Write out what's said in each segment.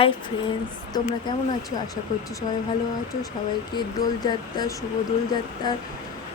Hi friends, তোমরা কেমন আছো? আশা করছি সবাই ভালো আছো। সবাইকে দোলযাত্রার শুভ দোলযাত্রার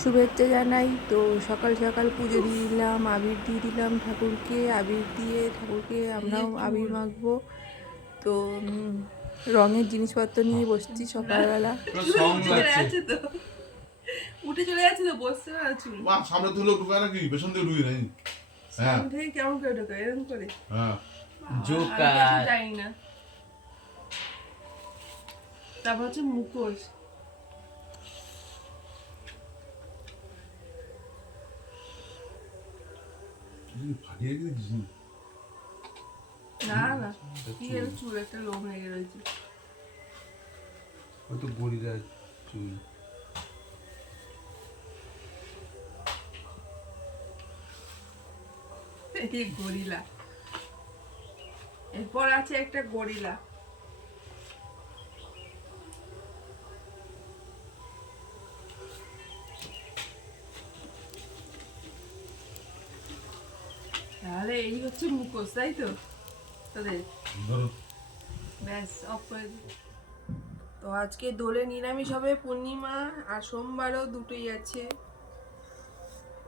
শুভেচ্ছা জানাই। তো সকাল সকাল পুজো দিয়ে দিলাম, আবির দিয়ে দিলাম ঠাকুরকে। আবির দিয়ে ঠাকুরকে আমরাও আবির মাখবো। তো রঙের জিনিসপত্র নিয়ে বসছি সকালবেলা। উঠে চলে যাচ্ছে তো, বসতে না চুল সামনে ধুলো ঢুকায় নাকি পেছন দিয়ে ঢুকে নাই? হ্যাঁ ঠিক কেমন করে ঢুকায় এরকম করে? হ্যাঁ জোকার জানি না। তারপর হচ্ছে মুখোশ। না না কি এর চুল একটা লোম লেগে রয়েছে, হয়তো গরিলার চুল। এই গরিলা, এরপর আছে একটা গরিলা। তাহলে এই হচ্ছে মুখোশ, তাই তো তোদের? ব্যাস অফ করে দিই। তো আজকে দোলে নিরামিষ হবে, পূর্ণিমা আর সোমবারও দুটোই আছে।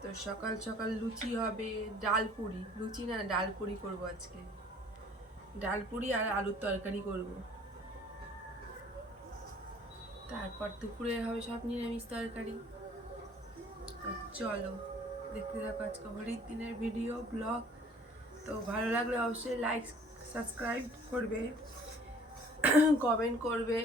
তো সকাল সকাল লুচি হবে, ডালপুরি, লুচি না ডালপুরি করবো আজকে। ডালপুরি আর আলুর তরকারি করব। তারপর দুপুরে হবে সব নিরামিষ তরকারি। চলো দেখতে থাকো আজকে হরির দিনের ভিডিও ব্লগ। তো ভালো লাগলে অবশ্যই লাইক সাবস্ক্রাইব করবে, কমেন্ট করবে।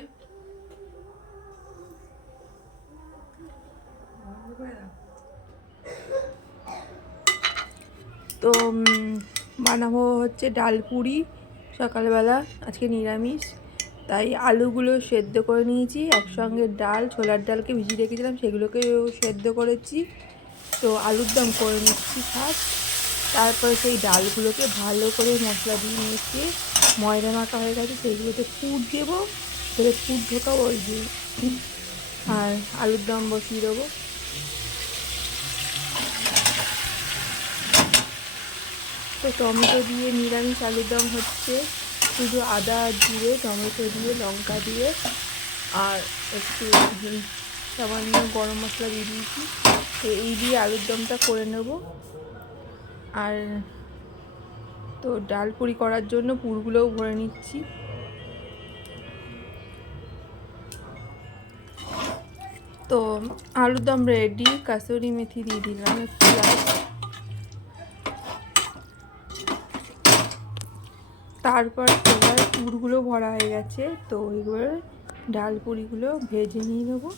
তো বানাবো হচ্ছে ডালপুরি সকালবেলা, আজকে নিরামিষ। তাই আলুগুলো সেদ্ধ করে নিয়েছি, একসঙ্গে ডাল, ছোলার ডালকে ভিজিয়ে রেখেছিলাম, সেগুলোকেও সেদ্ধ করেছি। তো আলুর দম করে নিচ্ছি ফার্স্ট। তারপরে সেই ডালগুলোকে ভালো করে মশলা দিয়ে নিচ্ছি, ময়দা মাখা হয়ে গেছে, সেইগুলোতে পুর দেবো, ধরে পুর ঢোকাবো ওই দিয়ে, আর আলুর দম বসিয়ে দেবো। তো টমেটো দিয়ে নিরামিষ আলুর দম হচ্ছে, শুধু আদা জিরে টমেটো দিয়ে লঙ্কা দিয়ে আর একটু সামান্য গরম মশলা দিয়ে দিয়েছি। তো এই দিয়ে আলুর দমটা করে নেব। আর তো ডাল পুরি করার জন্য পুরগুলোও ভরে নিচ্ছি। তো আলুর দম রেডি, কাসুরি মেথি দিয়ে দিলাম একটু। তারপর এবার পুরগুলো ভরা হয়ে গেছে, তো এবার ডাল পুরিগুলো ভেজে নিয়ে নেবো।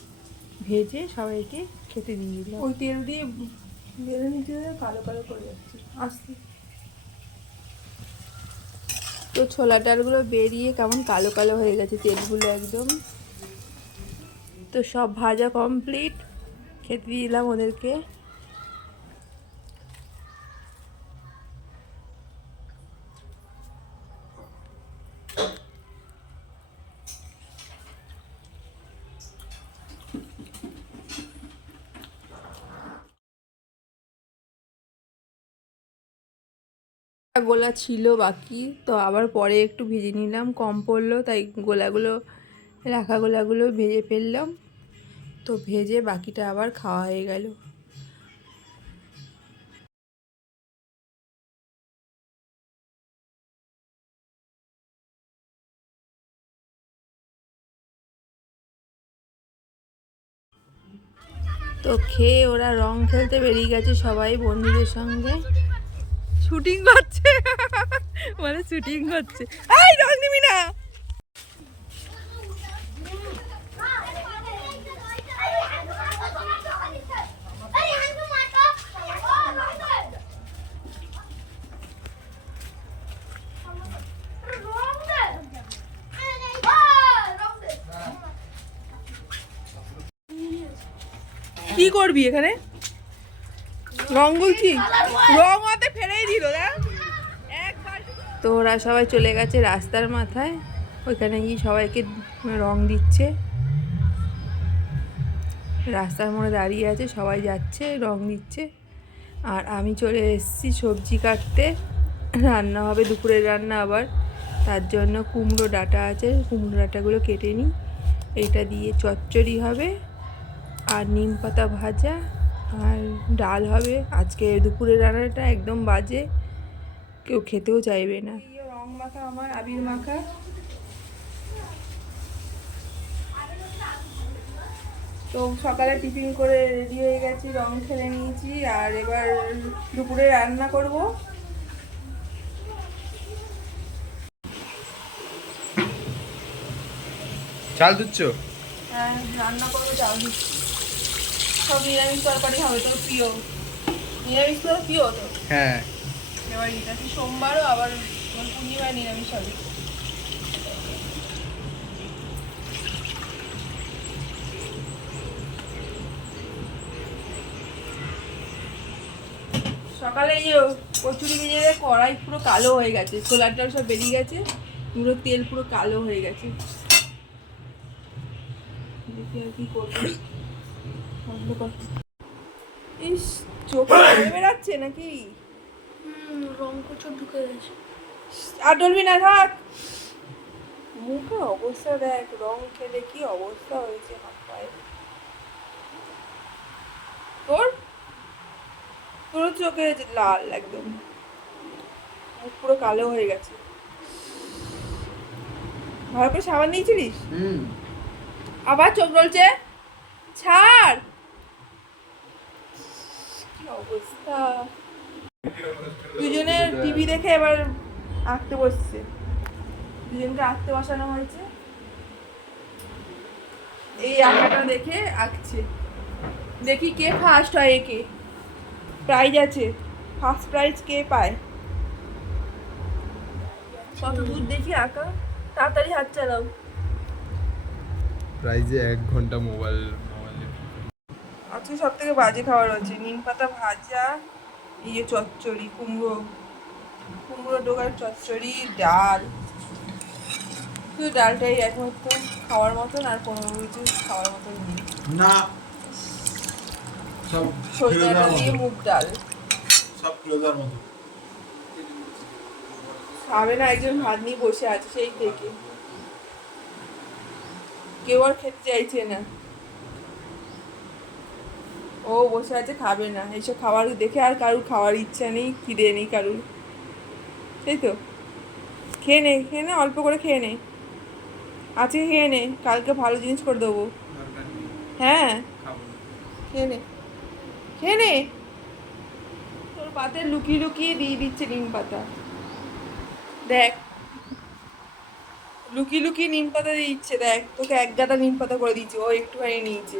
ভেজে সবাইকে খেতে দিয়ে দিলাম। ওই তেল দিয়ে বেলে নিতে কালো কালো করে যাচ্ছে আস্তে। তো ছোলার ডালগুলো বেরিয়ে কেমন কালো কালো হয়ে গেছে তেলগুলো একদম। তো সব ভাজা কমপ্লিট, খেতে দিয়ে দিলাম ওদেরকে। গোলা ছিল বাকি, তো আবার পরে একটু ভেজে নিলাম, কম পড়লো তাই গোলাগুলো, রাখা গোলাগুলো ভেজে ফেললাম। তো ভেজে বাকিটা আবার খাওয়া হয়ে গেল। তো খেয়ে ওরা রং খেলতে বেরিয়ে গেছে সবাই বন্ধুদের সঙ্গে, শুটিং করছে মানে শুটিং করছে। এই রং নিবি না? কি করবি এখানে? রং বলছি, রং হাতে ফেলেই দিল। তো ওরা সবাই চলে গেছে রাস্তার মাথায়, ওইখানে গিয়ে সবাইকে রং দিচ্ছে। রাস্তার মোড়ে দাঁড়িয়ে আছে, সবাই যাচ্ছে রং দিচ্ছে। আর আমি চলে এসেছি সবজি কাটতে, রান্না হবে দুপুরের রান্না আবার, তার জন্য কুমড়ো ডাঁটা আছে, কুমড়ো ডাঁটাগুলো কেটে নিই। এটা দিয়ে চচ্চড়ি হবে আর নিম পাতা ভাজা আর ডাল হবে। আজকে দুপুরের রান্নাটা একদম বাজে, কেউ খেতেও চাইবে না। রং মাখা আমার আবির মাখা। তো সকালে টিফিন করে রেডি হয়ে গেছি, রং খেলে নিয়েছি, আর এবার দুপুরে রান্না করব। চাল দিচ্ছ? হ্যাঁ, রান্না করবো, চাল দিচ্ছি। সব নিরামিষ তরকারি হবে, তোর প্রিয় নিরামিষ, তোর প্রিয় তো। হ্যাঁ। এবার এটা কি সোমবারও আবার পূর্ণিমায় নিরামিষ হবে। সকালে এই কচুরি ভেজে কড়াই পুরো কালো হয়ে গেছে, ছোলার ডাল সব বেরিয়ে গেছে, পুরো তেল পুরো কালো হয়ে গেছে। দেখি আর কি করবো। ইস, চোখে বেরাচ্ছে নাকি? রং প্রচুর ঢুকে গেছে। আর ডলবি না, থাক। মুখের অবস্থা দেখ, রং খেলে কি অবস্থা হয়েছে হাত পায়ে। তোর তোর চোখে লাল একদম, মুখ পুরো কালো হয়ে গেছে। ভালো করে সাবান নিয়েছিলিস? আবার চোখ জ্বলছে, ছাড়। কি অবস্থা। দুজনে টিভি দেখে এবার আঁকতে বসছে, দুজনকে আঁকতে বসানো হয়েছে। এই আঁকাটা দেখে আঁকছে, দেখি কে ফার্স্ট হয়। একে প্রাইজ আছে, ফার্স্ট প্রাইজ কে পায়। কত দূর দেখি আঁকা, তাড়াতাড়ি হাত চালাও। প্রাইজে 1 ঘন্টা মোবাইল। আজকে সব থেকে বাজে খাবার হচ্ছে নিম পাতা ভাজা, ইয়ে চচ্চড়ি, কুমড়ো ডোকার চচ্চড়ি, ডাল। শুধু ডালটাই একমাত্র খাওয়ার মতন, আর কোনো কিছু খাওয়ার মতন নেই। না, সব সজনে ডাটা দিয়ে মুগ ডাল। সব ক্লোজার মতো। খাবে না, একজন ভাত নিয়ে বসে আছে সেই থেকে, কেউ আর খেতে চাইছে না। ও বসে আছে, খাবে না। এইসব খাবার দেখে আর কারুর খাওয়ার ইচ্ছা নেই, খিদে নেই কারুর, তাই তো। খেয়ে নে, খেয়ে নে, অল্প করে খেয়ে নে, আজকে খেয়ে নে, কালকে ভালো জিনিস করে দেবো। হ্যাঁ, খেয়ে নে, খেয়ে নে। তোর পাতে লুকিয়ে লুকিয়ে দিয়ে দিচ্ছে নিম পাতা, দেখ, লুকিয়ে লুকিয়ে নিম পাতা দিয়ে দিচ্ছে। দেখ, তোকে এক গাদা নিম পাতা করে দিচ্ছে, ও একটুখানি নিয়েছে।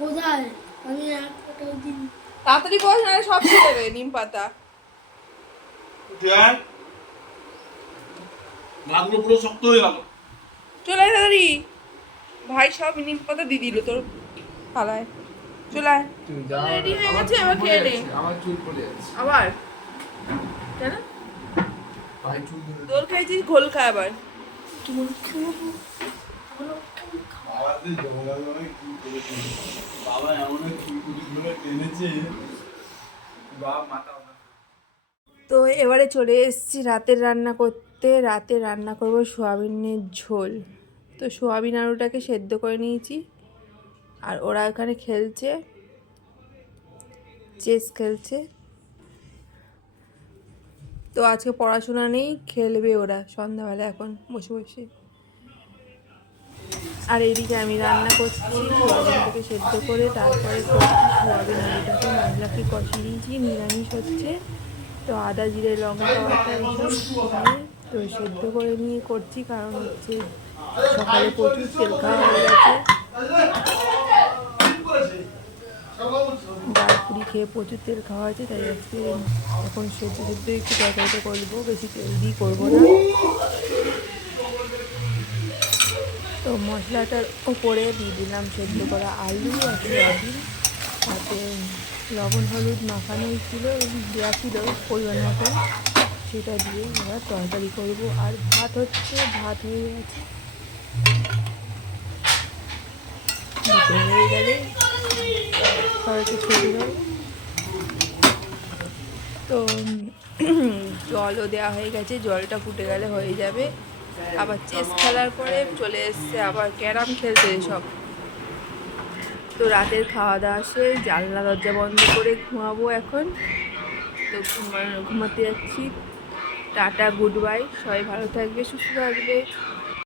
কোথায়? আমি এক ফোটাও দিন। তাড়াতাড়ি বস, নাহলে সব খেয়ে দেবে নিম পাতা। ভাতগুলো পুরো শক্ত হয়ে গেল। চলে আয় তাড়াতাড়ি, ভাই সব নিম পাতা দিয়ে দিল তোর থালায়। চলে আয়, রেডি হয়ে গেছে, এবার খেয়ে নে। আমার চুল পড়ে যাচ্ছে। আবার কেন? ভাই চুল ধরে তোর খাইছিস, ঘোল খা আবার। আওয়াজে জঙ্গলে কি করেছে বাবা, এমন চুল কুচি টেনেছে বাবা, মাথা। তো এবারে চলে এসেছি রাতের রান্না করতে। রাতে রান্না করব সোয়াবিনের ঝোল। তো সোয়াবিন আলুটাকে সেদ্ধ করে নিয়েছি, আর ওরা এখানে খেলছে, চেস খেলছে। তো আজকে পড়াশোনা নেই, খেলবে ওরা সন্ধ্যাবেলা এখন বসে বসে। আর এইদিকে আমি রান্না করছি, সোয়াবিনটাকে সেদ্ধ করে তারপরে করছি সোয়াবিন আলুটাকে, মশলাকে কষিয়ে দিয়েছি, নিরামিষ হচ্ছে। তো আদা জিরে লঙ্কা বাটা এইসব দিয়ে তো সেদ্ধ করে নিয়ে করছি, কারণ হচ্ছে সকালে প্রচুর তেল খাওয়া হয়ে গেছে, ডাল পুরি খেয়ে প্রচুর তেল খাওয়া হয়েছে, তাই আজকে এখন সেদ্ধ সেদ্ধ একটু তরকারিটা করবো, বেশি তেল দিয়ে করবো না। তো মশলাটার ওপরে দিয়ে দিলাম সেদ্ধ করা আলু আর সয়াবিন, তাতে লবণ হলুদ মাখানোই ছিল, দেওয়া ছিল পরিমাণ মতো, সেটা দিয়ে এবার তরকারি করবো। আর ভাত হচ্ছে, ভাত হয়ে গেছে, হয়ে গেলে সবাইকে খেতে দেবো। তো জলও দেওয়া হয়ে গেছে, জলটা ফুটে গেলে হয়ে যাবে। আবার চেস খেলার পরে চলে এসছে আবার ক্যারাম খেলতে সব। তো রাতের খাওয়া দাওয়া শেষ, জানলা দরজা বন্ধ করে ঘুমাবো এখন। তো ঘুমাতে যাচ্ছি। টাটা, গুড বাই, সবাই ভালো থাকবে, সুস্থ থাকবে।